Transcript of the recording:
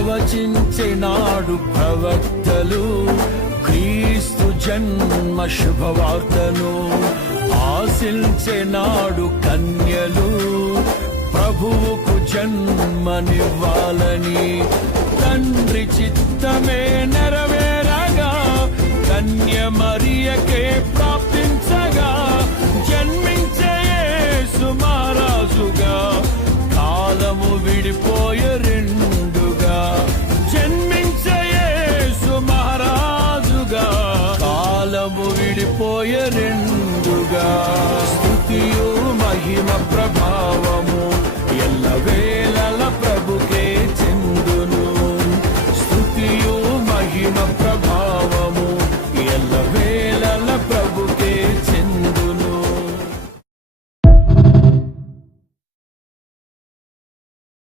ప్రవచించినాడు ప్రవక్తలు క్రీస్తు జన్మ శుభవార్తను. ఆశించినాడు కన్యలు ప్రభువుకు జన్మనివ్వాలని. తండ్రి చిత్తమే నెరవేరగా కన్య మరియకే ప్రాప్తించగా జన్మించే యేసు మహారాజుగా కాలము విడిపో